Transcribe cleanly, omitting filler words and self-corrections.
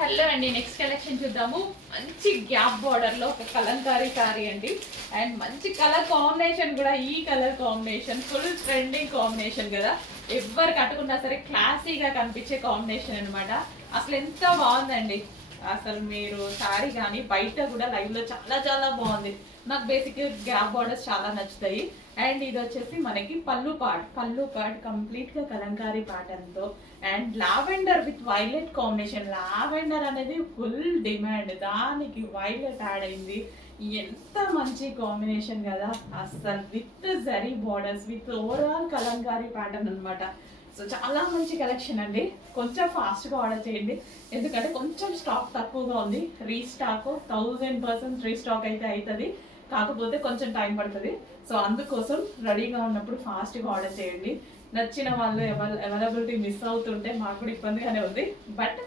Hello అండి, next collection చూద్దాము. మంచి గ్యాప్ బార్డర్ లో ఒక కలంకారీ సారీ అండి. అండ్ మంచి కలర్ కాంబినేషన్ కూడా, ఈ colour combination full trending combination కదా. ఎవరు కట్టుకున్నా సరే క్లాసీగా కనిపించే కాంబినేషన్ అనమాట. అసలు ఎంత బాగుందండి. అసలు మీరు సారీ కానీ బయట కూడా లైవ్ లో చాలా చాలా బాగుంది. నాకు బేసిక్ గ్యాప్ బార్డర్స్ చాలా నచ్చుతాయి. అండ్ ఇది వచ్చేసి మనకి పళ్ళు పార్ట్ కంప్లీట్ గా కలంకారీ ప్యాటర్న్ తో and lavender with violet combination. Lavender అనేది ఫుల్ డిమాండ్, దానికి వైలెట్ యాడ్ అయింది. ఎంత మంచి కాంబినేషన్ కదా అసలు. With zari borders with overall Kalamkari pattern అనమాట. సో చాలా మంచి కలెక్షన్ అండి. కొంచెం ఫాస్ట్గా ఆర్డర్ చేయండి, ఎందుకంటే కొంచెం స్టాక్ తక్కువగా ఉంది. రీస్టాక్ 1000% రీస్టాక్ అయితే అవుతుంది, కాకపోతే కొంచెం టైం పడుతుంది. సో అందుకోసం రెడీగా ఉన్నప్పుడు ఫాస్ట్గా ఆర్డర్ చేయండి. నచ్చిన వాళ్ళు అవైలబిలిటీ మిస్ అవుతుంటే మాకు కూడా ఇబ్బందిగానే ఉంది. బట్